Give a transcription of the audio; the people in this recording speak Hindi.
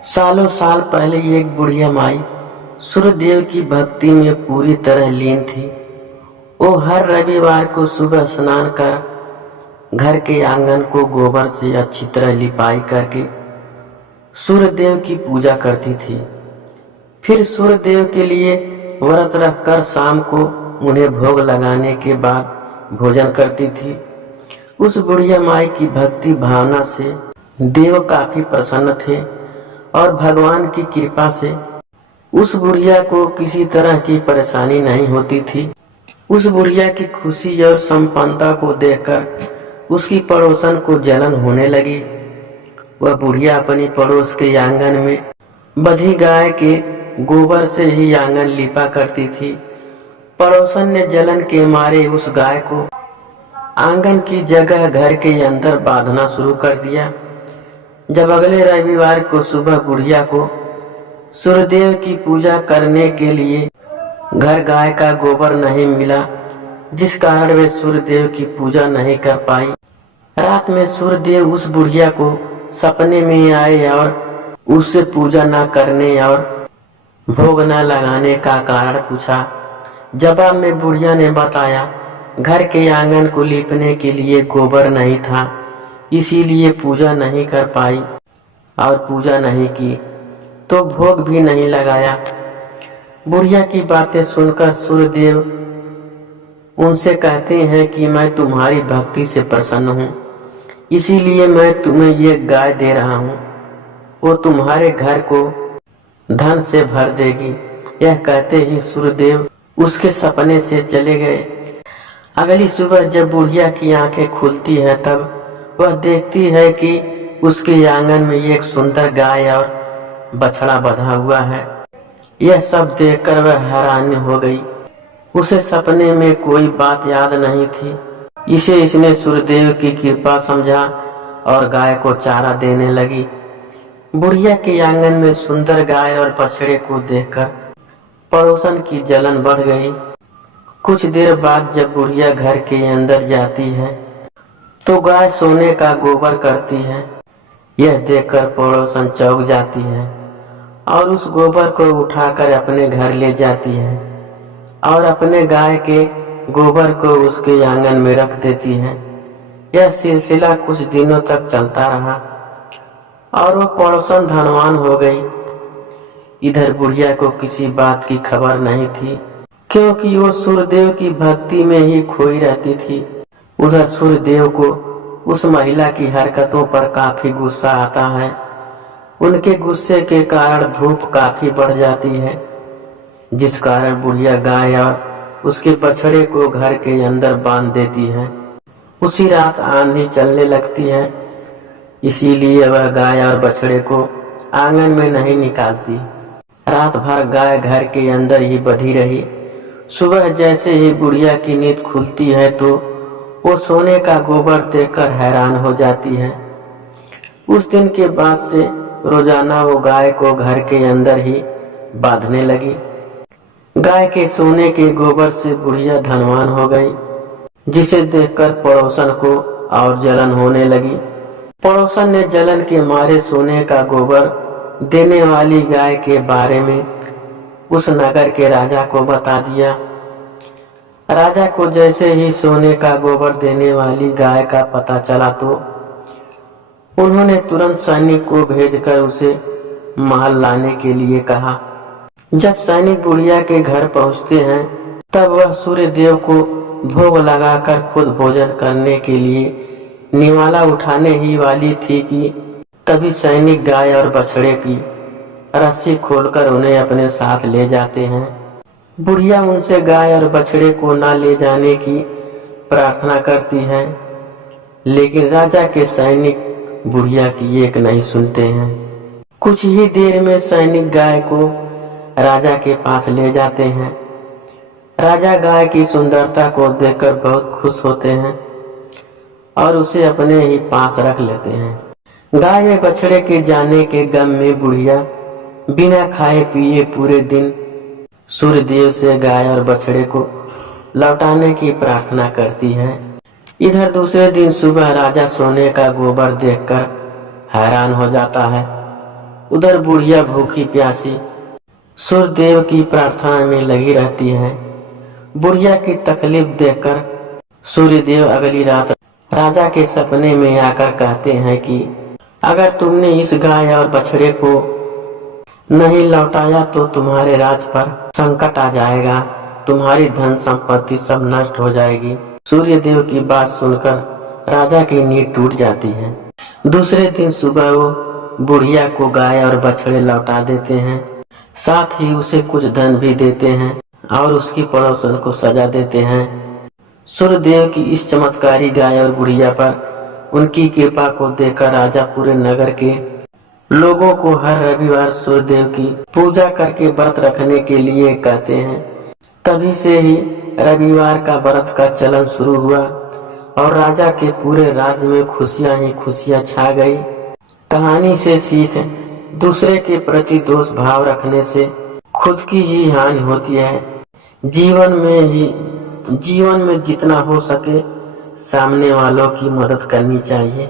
सालों साल पहले एक बुढ़िया माई सूर्यदेव की भक्ति में पूरी तरह लीन थी। वो हर रविवार को सुबह स्नान कर घर के आंगन को गोबर से अच्छी तरह लिपाई करके सूर्यदेव की पूजा करती थी। फिर सूर्यदेव के लिए व्रत रखकर शाम को उन्हें भोग लगाने के बाद भोजन करती थी। उस बुढ़िया माई की भक्ति भावना से देव काफी प्रसन्न थे और भगवान की कृपा से उस बुढ़िया को किसी तरह की परेशानी नहीं होती थी। उस बुढ़िया की खुशी और संपन्नता को देखकर उसकी पड़ोसन को जलन होने लगी। वह बुढ़िया अपनी पड़ोस के आंगन में बंधी गाय के गोबर से ही आंगन लिपा करती थी। पड़ोसन ने जलन के मारे उस गाय को आंगन की जगह घर के अंदर बांधना शुरू कर दिया। जब अगले रविवार को सुबह बुढ़िया को सूर्यदेव की पूजा करने के लिए घर गाय का गोबर नहीं मिला, जिस कारण वे सूर्यदेव की पूजा नहीं कर पाई। रात में सूर्यदेव उस बुढ़िया को सपने में आए और उससे पूजा न करने और भोग न लगाने का कारण पूछा। जवाब में बुढ़िया ने बताया, घर के आंगन को लीपने के लिए गोबर नहीं था, इसीलिए पूजा नहीं कर पाई और पूजा नहीं की तो भोग भी नहीं लगाया। बुढ़िया की बातें सुनकर सूर्यदेव उनसे कहते हैं कि मैं तुम्हारी भक्ति से प्रसन्न हूँ, इसीलिए मैं तुम्हें ये गाय दे रहा हूँ। वो तुम्हारे घर को धन से भर देगी। यह कहते ही सूर्यदेव उसके सपने से चले गए। अगली सुबह जब बुढ़िया की आंखें खुलती हैं तब वह देखती है कि उसके आंगन में एक सुंदर गाय और बछड़ा बंधा हुआ है। यह सब देखकर वह हैरान हो गई। उसे सपने में कोई बात याद नहीं थी। इसने सूर्यदेव की कृपा समझा और गाय को चारा देने लगी। बुढ़िया के आंगन में सुंदर गाय और बछड़े को देखकर पड़ोसन की जलन बढ़ गई। कुछ देर बाद जब बुढ़िया घर के अंदर जाती है तो गाय सोने का गोबर करती है। यह देखकर पड़ोसन चौंक जाती है और उस गोबर को उठाकर अपने घर ले जाती है और अपने गाय के गोबर को उसके आंगन में रख देती है। यह सिलसिला कुछ दिनों तक चलता रहा और वो पड़ोसन धनवान हो गई। इधर बुढ़िया को किसी बात की खबर नहीं थी, क्योंकि वो सूर्यदेव की भक्ति में ही खोई रहती थी। उधर सूर्यदेव को उस महिला की हरकतों पर काफी गुस्सा आता है। उनके गुस्से के कारण धूप काफी बढ़ जाती है, जिस कारण बुढ़िया गाय और उसके बछड़े को घर के अंदर बांध देती है। उसी रात आंधी चलने लगती है, इसीलिए वह गाय और बछड़े को आंगन में नहीं निकालती। रात भर गाय घर के अंदर ही बंधी रही। सुबह जैसे ही बुढ़िया की नींद खुलती है तो वो सोने का गोबर देखकर हैरान हो जाती है। उस दिन के बाद से रोजाना वो गाय को घर के अंदर ही बांधने लगी। गाय के सोने के गोबर से बुढ़िया धनवान हो गई, जिसे देखकर पड़ोसन को और जलन होने लगी। पड़ोसन ने जलन के मारे सोने का गोबर देने वाली गाय के बारे में उस नगर के राजा को बता दिया। राजा को जैसे ही सोने का गोबर देने वाली गाय का पता चला तो उन्होंने तुरंत सैनिक को भेजकर उसे महल लाने के लिए कहा। जब सैनिक बुढ़िया के घर पहुंचते हैं तब वह सूर्यदेव को भोग लगाकर खुद भोजन करने के लिए निवाला उठाने ही वाली थी कि तभी सैनिक गाय और बछड़े की रस्सी खोलकर उन्हें अपने साथ ले जाते हैं। बुढ़िया उनसे गाय और बछड़े को न ले जाने की प्रार्थना करती है, लेकिन राजा के सैनिक बुढ़िया की एक नहीं सुनते हैं। कुछ ही देर में सैनिक गाय को राजा के पास ले जाते हैं। राजा गाय की सुंदरता को देखकर बहुत खुश होते हैं और उसे अपने ही पास रख लेते हैं। गाय में बछड़े के जाने के गम में बुढ़िया बिना खाए पिए पूरे दिन सूर्यदेव से गाय और बछड़े को लौटाने की प्रार्थना करती है। इधर दूसरे दिन सुबह राजा सोने का गोबर देखकर हैरान हो जाता है उधर बुढ़िया भूखी प्यासी सूर्यदेव की प्रार्थना में लगी रहती है। बुढ़िया की तकलीफ देखकर सूर्यदेव अगली रात राजा के सपने में आकर कहते हैं कि अगर तुमने इस गाय और बछड़े को नहीं लौटाया तो तुम्हारे राज पर संकट आ जाएगा, तुम्हारी धन संपत्ति सब नष्ट हो जाएगी। सूर्यदेव की बात सुनकर राजा की नींद टूट जाती है। दूसरे दिन सुबह वो बुढ़िया को गाय और बछड़े लौटा देते हैं, साथ ही उसे कुछ धन भी देते हैं और उसकी पड़ोसन को सजा देते हैं। सूर्यदेव की इस चमत्कारी गाय और बुढ़िया पर उनकी कृपा को देखकर राजा पूरे नगर के लोगों को हर रविवार सूर्यदेव की पूजा करके व्रत रखने के लिए कहते हैं। तभी से ही रविवार का व्रत का चलन शुरू हुआ और राजा के पूरे राज्य में खुशियां ही खुशियां छा गई। कहानी से सीख, दूसरे के प्रति दोष भाव रखने से खुद की ही हानि होती है। जीवन में जितना हो सके सामने वालों की मदद करनी चाहिए।